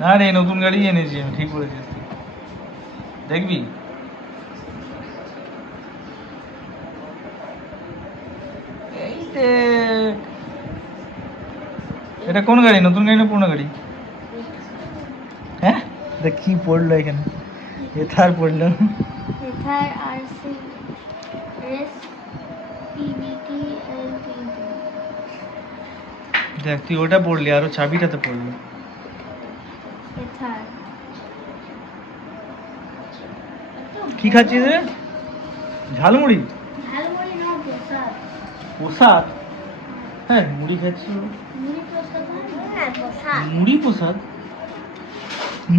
না রে, নতুন গাড়ি এনেছি আমি, ঠিক বলেছিস তুই। দেখবি এই দেখ, এটা কোন গাড়ি? নতুন গাড়ি না পুরনো গাড়ি? হ্যাঁ, দেখ কি পড়লো এখানে, এথার পড়লো। এথার আরসি রেস পিভিটি এলপিডি। দেখ তুই ওটা পড়লি, আরো চাবিটাতে পড়লো। এথার কি খাচ্ছিস রে? ঝালমুড়ি? ঝালমুড়ি না, প্রসাদ। প্রসাদ? হ্যাঁ, মুড়ি খাচ্ছি। মুড়ি প্রসাদ না, প্রসাদ। মুড়ি প্রসাদ?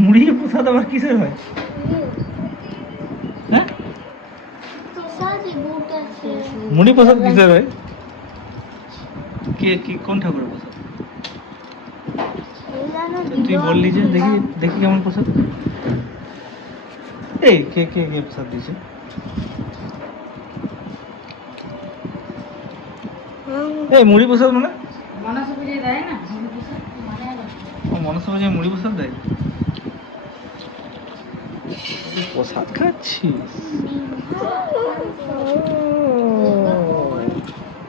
মুড়ি প্রসাদ আবার কিসের হয়? হ্যাঁ, প্রসাদ বুট আছে। মুড়ি প্রসাদ কিসের হয়? কে কি কোন ঠাকুরের প্রসাদ? তুই বললি যে দেখি দেখি কেমন প্রসাদ। এই কে কে কে প্রসাদ দিয়েছে? এই মুড়ি প্রসাদ মানে? মনসা পুজোয় দেয় না মুড়ি প্রসাদ, মানে না। ও মনসা পূজায় মুড়ি প্রসাদ দেয়? তুই প্রসাদ খাচ্ছিস?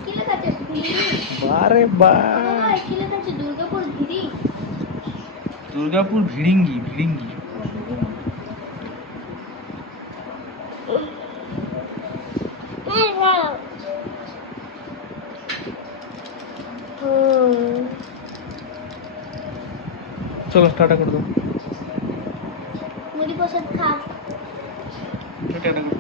কি লেখা আছে? বারে বা, কি লেখা আছে? দুর্গাপুর ভিড়ি। দুর্গাপুর ভিড়িঙ্গি। ভিড়িঙ্গি চলো টাটা করে দাও। মুড়ি প্রসাদ খা। টাটা করে।